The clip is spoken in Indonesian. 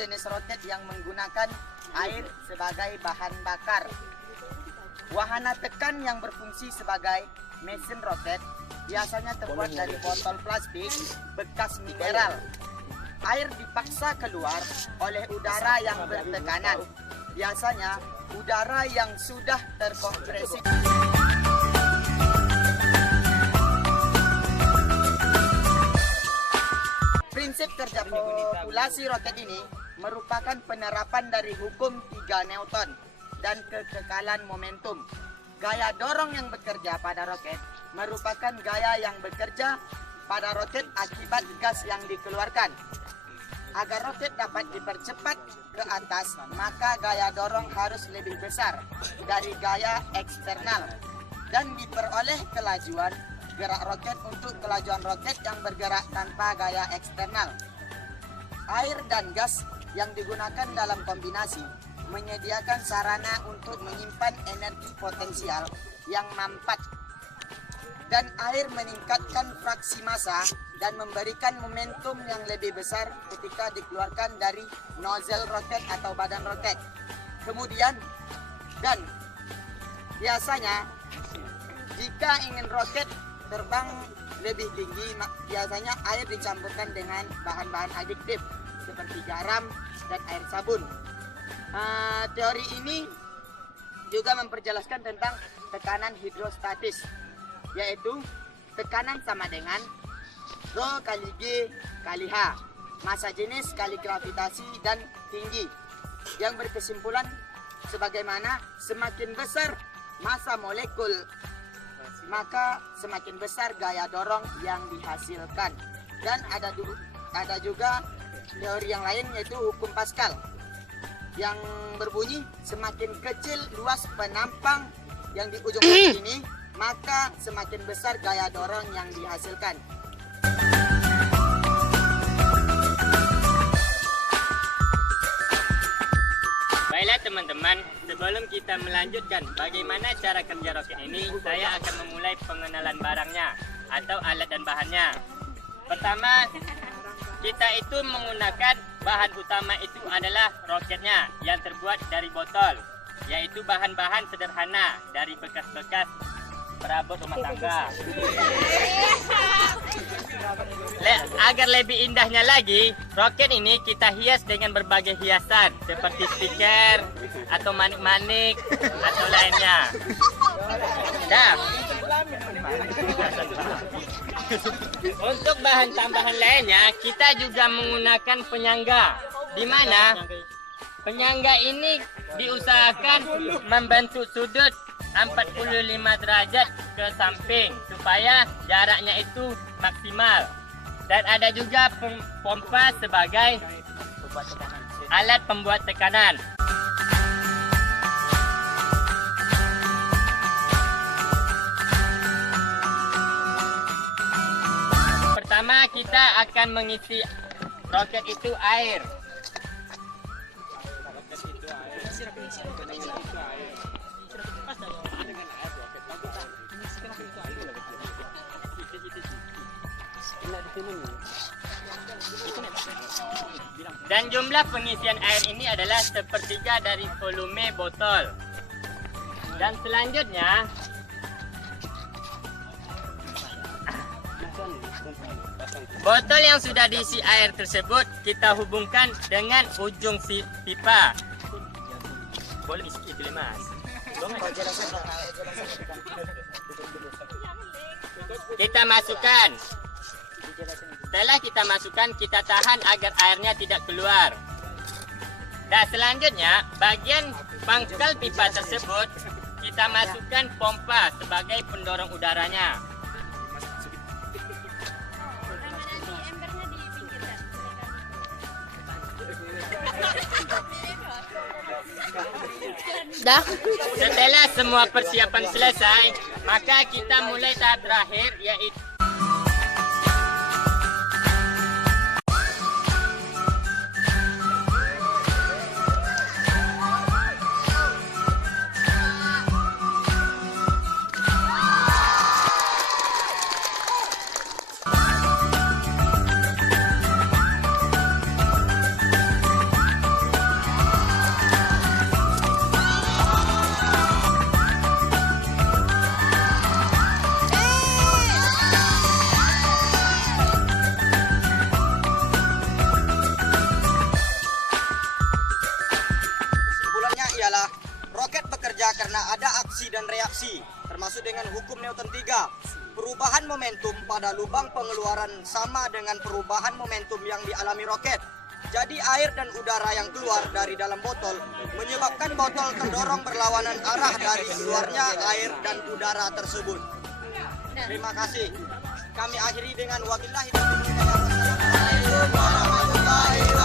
jenis roket yang menggunakan air sebagai bahan bakar. Wahana tekan yang berfungsi sebagai mesin roket biasanya terbuat dari botol plastik bekas mineral. Air dipaksa keluar oleh udara yang bertekanan. Biasanya udara yang sudah terkompresi. Prinsip kerja populasi roket ini merupakan penerapan dari hukum 3 Newton dan kekekalan momentum. Gaya dorong yang bekerja pada roket merupakan gaya yang bekerja pada roket akibat gas yang dikeluarkan. Agar roket dapat dipercepat ke atas, maka gaya dorong harus lebih besar dari gaya eksternal dan diperoleh kelajuan gerak roket untuk kelajuan roket yang bergerak tanpa gaya eksternal. Air dan gas yang digunakan dalam kombinasi menyediakan sarana untuk menyimpan energi potensial yang mampat, dan air meningkatkan fraksi massa dan memberikan momentum yang lebih besar ketika dikeluarkan dari nozzle roket atau badan roket. Kemudian, dan biasanya jika ingin roket terbang lebih tinggi, biasanya air dicampurkan dengan bahan-bahan adiktif seperti garam dan air sabun. Teori ini juga memperjelaskan tentang tekanan hidrostatis, yaitu tekanan sama dengan Rho kali G kali H, massa jenis kali gravitasi dan tinggi, yang berkesimpulan sebagaimana semakin besar massa molekul, maka semakin besar gaya dorong yang dihasilkan. Dan ada juga teori yang lain, yaitu hukum Pascal, yang berbunyi semakin kecil luas penampang yang di ujung ini, maka semakin besar gaya dorong yang dihasilkan. Baiklah teman-teman, sebelum kita melanjutkan bagaimana cara kerja roket ini, saya akan memulai pengenalan barangnya atau alat dan bahannya. Pertama, kita itu menggunakan bahan utama itu adalah roketnya yang terbuat dari botol, yaitu bahan-bahan sederhana dari bekas-bekas perabot rumah tangga. Agar lebih indahnya lagi, roket ini kita hias dengan berbagai hiasan seperti stiker atau manik-manik atau lainnya. Nah, untuk bahan tambahan lainnya, kita juga menggunakan penyangga, di mana penyangga ini diusahakan membentuk sudut 45 derajat ke samping supaya jaraknya itu maksimal. Dan ada juga pompa sebagai alat pembuat tekanan. Pertama, kita akan mengisi roket itu air. Dan jumlah pengisian air ini adalah sepertiga dari volume botol. Dan selanjutnya, botol yang sudah diisi air tersebut kita hubungkan dengan ujung si pipa. Boleh isi itu, Mas. Kita masukkan. Setelah kita masukkan, kita tahan agar airnya tidak keluar. Dan selanjutnya, bagian pangkal pipa tersebut kita masukkan pompa sebagai pendorong udaranya. Setelah semua persiapan selesai, maka kita mulai tahap terakhir, yaitu bekerja karena ada aksi dan reaksi, termasuk dengan hukum Newton 3. Perubahan momentum pada lubang pengeluaran sama dengan perubahan momentum yang dialami roket. Jadi air dan udara yang keluar dari dalam botol menyebabkan botol terdorong berlawanan arah dari keluarnya air dan udara tersebut. Terima kasih. Kami akhiri dengan wabillahi taufiq wal hidayah.